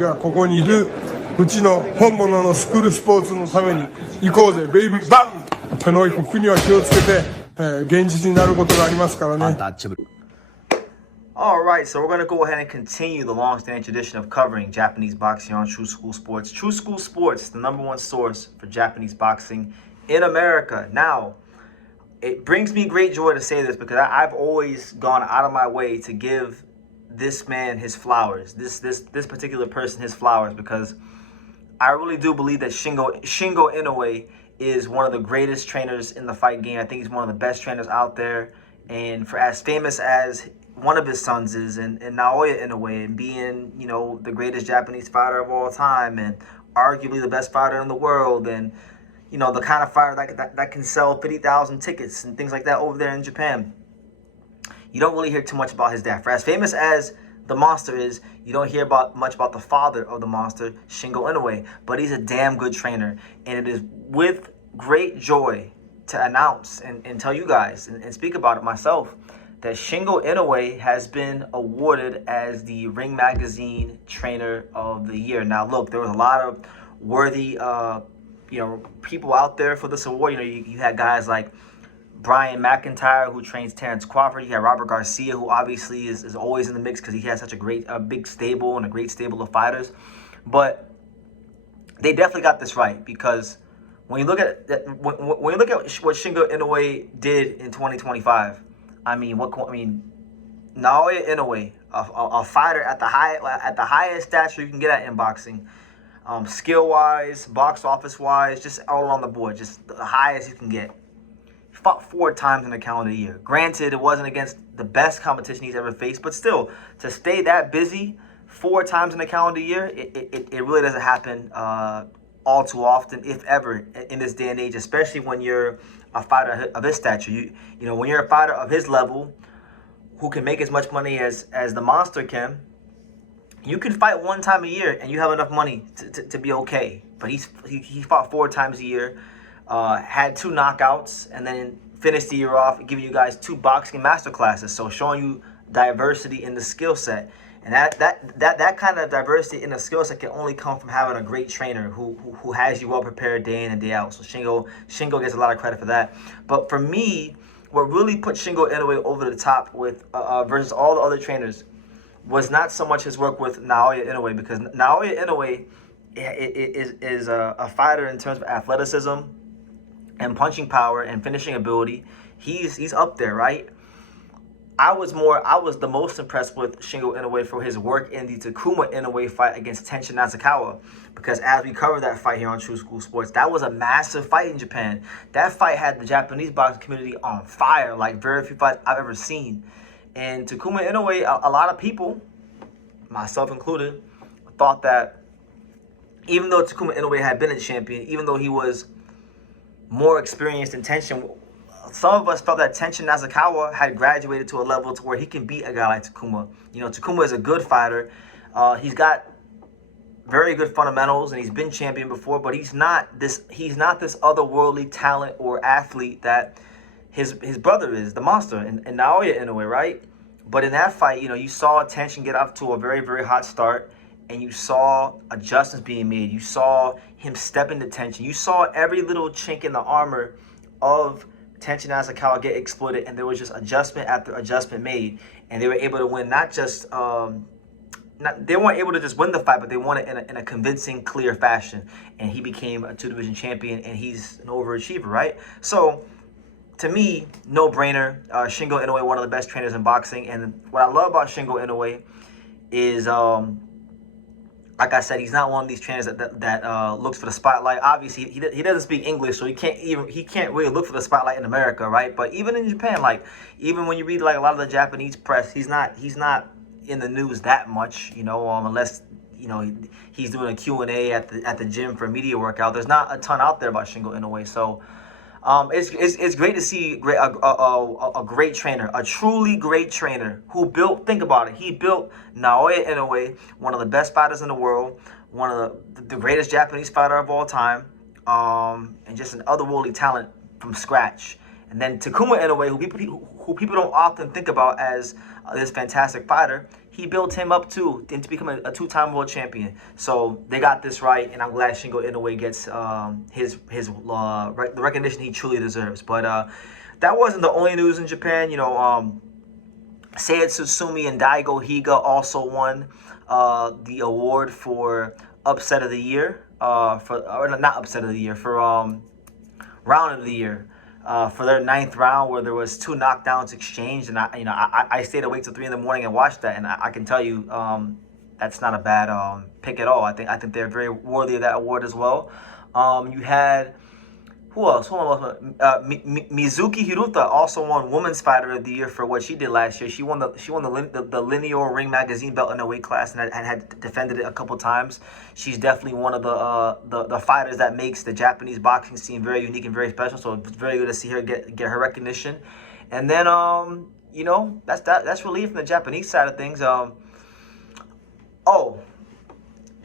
がここにいるうちの本物のスクールスポーツのために行こうぜベイビーバン手の服には気をつけて、現実になることがありますからね。Alright, so we're going to go ahead and continue the long-standing tradition of covering Japanese boxing on True School Sports. True School Sports, the #1 source for Japanese boxing in America. Now, it brings me great joy to say this because I've always gone out of my way to give this man his flowers, this particular person his flowers, because I really do believe that Shingo Inoue is one of the greatest trainers in the fight game. I think he's one of the best trainers out there. And for as famous as one of his sons is, and Naoya Inoue, and being, you know, the greatest Japanese fighter of all time, and arguably the best fighter in the world, and, you know, the kind of fighter that can sell 50,000 tickets and things like that over there in Japan. You don't really hear too much about his dad. For as famous as the monster is, you don't hear much about the father of the monster, Shingo Inoue. But he's a damn good trainer. And it is with great joy to announce and tell you guys and speak about it myself that Shingo Inoue has been awarded as the Ring Magazine Trainer of the Year. Now, look, there was a lot of worthy people out there for this award. You know, you had guys like Brian McIntyre, who trains Terrence Crawford. You had Robert Garcia, who obviously is always in the mix because he has such a big stable and a great stable of fighters. But they definitely got this right, because when you look at what Shingo Inoue did in 2025, Naoya Inoue, a fighter at the highest stature you can get at in boxing, skill wise, box office wise, just all on the board, just the highest you can get. Fought 4 times in a calendar year. Granted, it wasn't against the best competition he's ever faced, but still, to stay that busy 4 times in a calendar year, it really doesn't happen all too often, if ever, in this day and age, especially when you're a fighter of his stature. You know, when you're a fighter of his level, who can make as much money as the monster can, you can fight 1 time a year and you have enough money to be okay. But he fought 4 times a year. Had 2 knockouts, and then finished the year off giving you guys 2 boxing master classes, so showing you diversity in the skill set. And that kind of diversity in the skill set can only come from having a great trainer who has you well prepared day in and day out. So Shingo gets a lot of credit for that. But for me, what really put Shingo Inoue over the top with versus all the other trainers was not so much his work with Naoya Inoue, because Naoya Inoue is a fighter in terms of athleticism and punching power and finishing ability. He's up there, right? I was the most impressed with Shingo Inoue for his work in the Takuma Inoue fight against Tenshin Nasukawa, because as we covered that fight here on True School Sports, that was a massive fight in Japan. That fight had the Japanese boxing community on fire, like very few fights I've ever seen. And Takuma Inoue, a lot of people, myself included, thought that even though Takuma Inoue had been a champion, even though he was more experienced in Tenshin, some of us felt that Tenshin Nasukawa had graduated to a level to where he can beat a guy like Takuma. You know, Takuma is a good fighter. He's got very good fundamentals, and he's been champion before, but he's not this otherworldly talent or athlete that his brother is, the monster, and Naoya Inoue, right? But in that fight, you know, you saw Tenshin get off to a very, very hot start, and you saw adjustments being made. You saw him step into tension. You saw every little chink in the armor of Tenshin Nasukawa get exploited, and there was just adjustment after adjustment made, and they were able to win. They weren't able to just win the fight, but they won it in a convincing, clear fashion, and he became a 2-division champion, and he's an overachiever, right? So, to me, no brainer. Shingo Inoue, one of the best trainers in boxing, and what I love about Shingo Inoue is, like I said, he's not one of these trainers that looks for the spotlight. Obviously, he doesn't speak English, so he can't really look for the spotlight in America, right? But even in Japan, like, even when you read like a lot of the Japanese press, he's not in the news that much, you know, unless, you know, he's doing a Q&A at the gym for a media workout. There's not a ton out there about Shingo Inoue, so it's great to see a great trainer, a truly great trainer who built, think about it, he built Naoya Inoue, one of the best fighters in the world, one of the greatest Japanese fighter of all time, and just an otherworldly talent from scratch. And then Takuma Inoue, who people don't often think about as this fantastic fighter, he built him up too to become a two-time world champion. So they got this right, and I'm glad Shingo Inoue gets the recognition he truly deserves. But that wasn't the only news in Japan. You know, Seiya Tsutsumi and Daigo Higa also won the award for upset of the year, or not upset of the year, for round of the year. For their 9th round, where there was 2 knockdowns exchanged, and I stayed awake till 3 in the morning and watched that, and I can tell you that's not a bad pick at all. I think they're very worthy of that award as well. You had who else? Mizuki Hiruta also won Women's Fighter of the Year for what she did last year. She won the Linear Ring Magazine belt in her weight class and had defended it a couple times. She's definitely one of the fighters that makes the Japanese boxing scene very unique and very special. So it's very good to see her get her recognition. And then you know, that's really it from the Japanese side of things.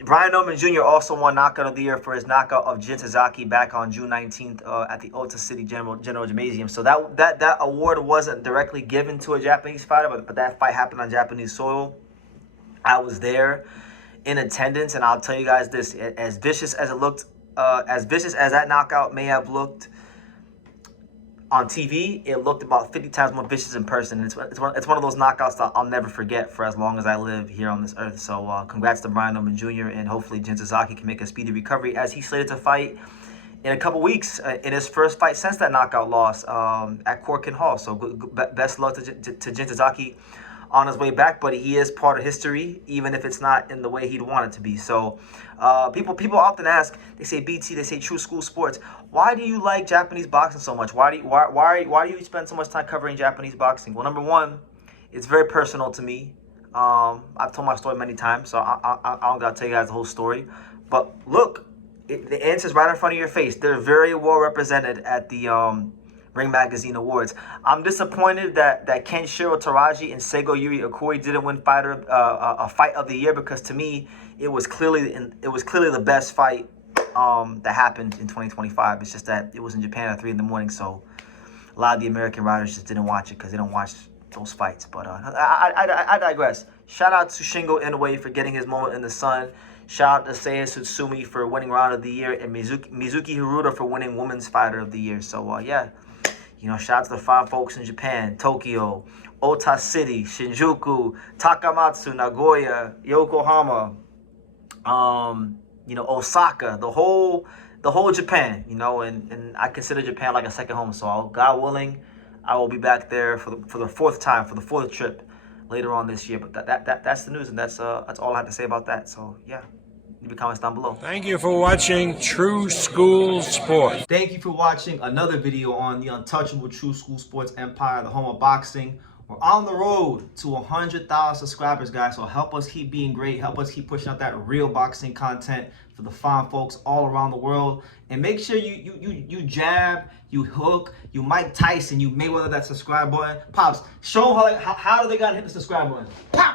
Brian Norman Jr. also won Knockout of the Year for his knockout of Jin Tazaki back on June 19th at the Ota City General Gymnasium. So that award wasn't directly given to a Japanese fighter, but that fight happened on Japanese soil. I was there in attendance, and I'll tell you guys this: as vicious as it looked, as vicious as that knockout may have looked on TV, it looked about 50 times more vicious in person. It's one of those knockouts that I'll never forget for as long as I live here on this earth. So congrats to Brian Norman Jr. and hopefully Jin Tazaki can make a speedy recovery as he's slated to fight in a couple weeks in his first fight since that knockout loss at Corkin Hall. So best luck to Jin Tazaki on his way back, but he is part of history, even if it's not in the way he'd want it to be. So people often ask, they say BT, they say True School Sports, why do you like Japanese boxing so much? Why do you spend so much time covering Japanese boxing? Well, number one, it's very personal to me. I've told my story many times, so I don't gotta tell you guys the whole story. But look, the answer's right in front of your face. They're very well represented at the Ring Magazine Awards. I'm disappointed that Kenshiro Taraji and Seigo Yuri Okoi didn't win a fight of the year, because to me it was clearly the best fight that happened in 2025. It's just that it was in Japan at 3 in the morning, so a lot of the American writers just didn't watch it because they don't watch those fights. But I digress. Shout out to Shingo Inoue for getting his moment in the sun. Shout out to Seiya Tsutsumi for winning round of the year, and Mizuki Hiruta for winning Women's Fighter of the Year. So yeah. You know, shout out to the fine folks in Japan, Tokyo, Ota City, Shinjuku, Takamatsu, Nagoya, Yokohama, you know, Osaka, the whole Japan, you know, and I consider Japan like a second home. So God willing, I will be back there for the 4th time, for the 4th trip later on this year. But that's the news, and that's all I have to say about that. So yeah. Leave your comments down below. Thank you for watching True School Sports. Thank you for watching another video on the untouchable True School Sports empire, the home of boxing. We're on the road to 100,000 subscribers, guys. So help us keep being great. Help us keep pushing out that real boxing content for the fine folks all around the world. And make sure you jab, you hook, you Mike Tyson, you Mayweather that subscribe button. Pops, show them how do they gotta hit the subscribe button. Pow!